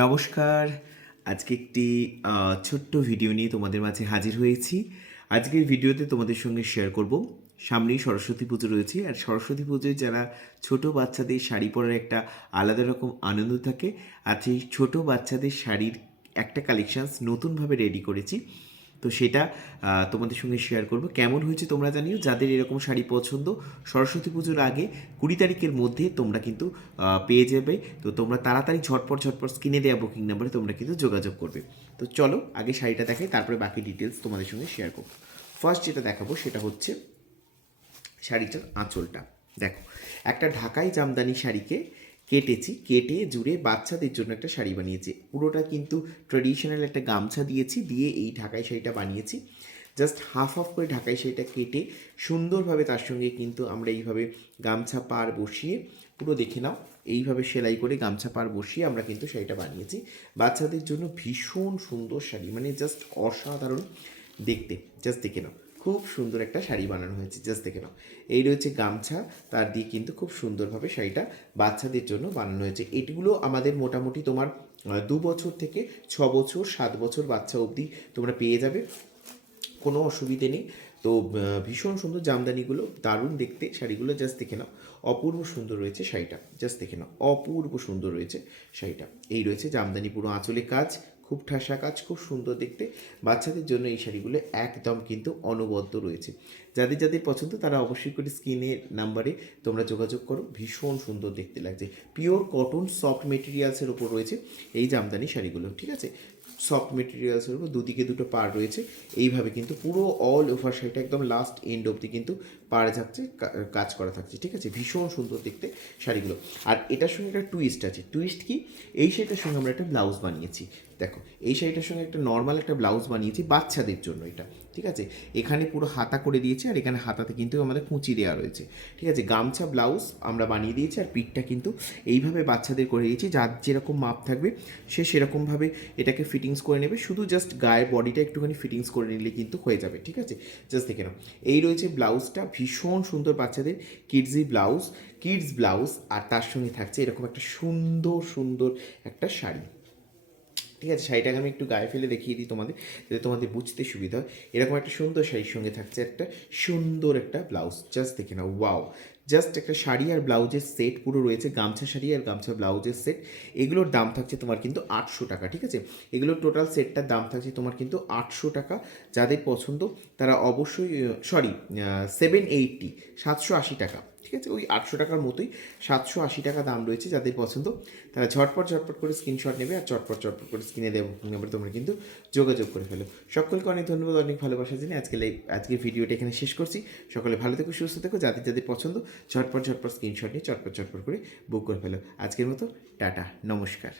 নমস্কার। আজকে একটি ছোট্ট ভিডিও নিয়ে তোমাদের মাঝে হাজির হয়েছি। আজকের ভিডিওতে তোমাদের সঙ্গে শেয়ার করব, সামনেই সরস্বতী পুজো রয়েছে, আর সরস্বতী পুজোয় যারা ছোট বাচ্চাদের শাড়ি পরার একটা আলাদা রকম আনন্দ থাকে, আর সেই ছোটো বাচ্চাদের শাড়ির একটা কালেকশানস নতুনভাবে রেডি করেছি। তো সেটা তোমাদের সঙ্গে শেয়ার করব। কেমন হয়েছে তোমরা জানিও। যাদের এরকম শাড়ি পছন্দ, সরস্বতী পুজোর আগে 20 তারিখের মধ্যে তোমরা কিন্তু পেয়ে যাবে। তো তোমরা তাড়াতাড়ি ঝটপট স্ক্রিনে দেওয়া বুকিং নাম্বারে তোমরা কিন্তু যোগাযোগ করবে। তো চলো আগে শাড়িটা দেখাই, তারপরে বাকি ডিটেলস তোমাদের সঙ্গে শেয়ার করবো। ফার্স্ট যেটা দেখাবো সেটা হচ্ছে শাড়িটার আঁচলটা। দেখো, একটা ঢাকাই জামদানি শাড়িকে কেটে জুড়ে বাচ্চাদের জন্য একটা শাড়ি বানিয়েছি। পুরোটা কিন্তু ট্র্যাডিশনাল একটা গামছা দিয়ে এই ঢাকাই শাড়িটা বানিয়েছি। জাস্ট হাফ করে ঢাকাই শাড়িটা কেটে সুন্দরভাবে তার সঙ্গে কিন্তু আমরা এইভাবে গামছা পাড় বসিয়ে, পুরো দেখে নাও, এইভাবে সেলাই করে গামছা পাড় বসিয়ে আমরা কিন্তু শাড়িটা বানিয়েছি। বাচ্চাদের জন্য ভীষণ সুন্দর শাড়ি, মানে জাস্ট অসাধারণ দেখতে। জাস্ট দেখে নাও, খুব সুন্দর একটা শাড়ি বানানো হয়েছে, জাস্ট দেখে নাও। এই রয়েছে গামছা, তার দিয়ে কিন্তু খুব সুন্দরভাবে শাড়িটা বাচ্চাদের জন্য বানানো হয়েছে। এটিগুলো আমাদের মোটামুটি তোমার 2 বছর থেকে 6 বছর 7 বছর বাচ্চা অবধি তোমরা পেয়ে যাবে, কোনো অসুবিধে নেই। তো ভীষণ সুন্দর জামদানিগুলো, দারুণ দেখতে শাড়িগুলো, জাস্ট দেখে নাও, অপূর্ব সুন্দর রয়েছে শাড়িটা, জাস্ট দেখে নাও, অপূর্ব সুন্দর রয়েছে শাড়িটা। এই রয়েছে জামদানি, পুরো আঁচলে কাজ, খুব ঠাসা কাজ, খুব সুন্দর দেখতে। বাচ্চাদের জন্য এই শাড়িগুলো একদম কিন্তু অনবদ্য রয়েছে। যাদের যাদের পছন্দ তারা অবশ্যই করে স্ক্রিনের নাম্বারে তোমরা যোগাযোগ করো। ভীষণ সুন্দর দেখতে লাগছে, পিওর কটন সফট মেটেরিয়ালসের ওপর রয়েছে এই জামদানি শাড়িগুলো, ঠিক আছে। সফট মেটেরিয়ালসের উপর দুদিকে দুটো পাড় রয়েছে, এইভাবে কিন্তু পুরো অল ওভার শাড়িটা একদম লাস্ট এন্ড অবধি কিন্তু পাড় থাকছে, কাজ করা থাকছে, ঠিক আছে। ভীষণ সুন্দর দেখতে শাড়িগুলো। আর এটার সঙ্গে একটা টুইস্ট আছে। টুইস্ট কি? এই শাড়িটার সঙ্গে আমরা একটা ব্লাউজ বানিয়েছি। দেখো, এই শাড়িটার সঙ্গে একটা নর্মাল একটা ব্লাউজ বানিয়েছি বাচ্চাদের জন্য, এটা ঠিক আছে। এখানে পুরো হাতা করে দিয়েছি, আর এখানে হাতাতে কিন্তু আমাদের কুঁচি দেওয়া রয়েছে, ঠিক আছে। গামছা ব্লাউজ আমরা বানিয়ে দিয়েছি, আর পিঠটা কিন্তু এইভাবে বাচ্চাদের করে দিয়েছি। যার যেরকম মাপ থাকবে সে সেরকমভাবে এটাকে ফিটিংস করে নেবে। শুধু জাস্ট গায়ের বডিটা একটুখানি ফিটিংস করে নিলে কিন্তু হয়ে যাবে, ঠিক আছে। জাস্ট দেখে নাও, এই রয়েছে ব্লাউজটা, ভীষণ সুন্দর বাচ্চাদের কিডস ব্লাউজ, আর তার সঙ্গে থাকছে এরকম একটা সুন্দর একটা শাড়ি, ঠিক আছে। শাড়িটাকে আমি একটু গায়ে ফেলে দেখিয়ে দিই তোমাদের, যাতে তোমাদের বুঝতে সুবিধা হয়। এরকম একটা সুন্দর শাড়ির সঙ্গে থাকছে একটা সুন্দর একটা ব্লাউজ, জাস্ট দেখে নাও, ওয়াও। জাস্ট একটা শাড়ি আর ব্লাউজের সেট পুরো রয়েছে, গামছা শাড়ি আর গামছা ব্লাউজের সেট। এগুলোর দাম থাকছে তোমার কিন্তু 800 টাকা, ঠিক আছে। এগুলোর টোটাল সেটটার দাম থাকছে তোমার কিন্তু 800 টাকা। যাদের পছন্দ তারা অবশ্যই, সরি, 780, 780 টাকা, ঠিক আছে। ওই 800 টাকার মতোই, 780 টাকা দাম রয়েছে। যাদের পছন্দ তারা ঝটপট করে স্ক্রিনশট নেবে, আর চটপট করে স্ক্রিনে দেবো নাম্বার তোমরা কিন্তু যোগাযোগ করে ফেলো। সকলকে অনেক ধন্যবাদ, অনেক ভালোবাসা জানিয়ে আজকের ভিডিওটা এখানে শেষ করছি। সকলে ভালো থেকো, সুস্থ থেকো। যাদের যাদের পছন্দ ঝটপট স্ক্রিনশট নিয়ে চটপট করে বুক করে ফেলো। আজকের মতো টাটা, নমস্কার।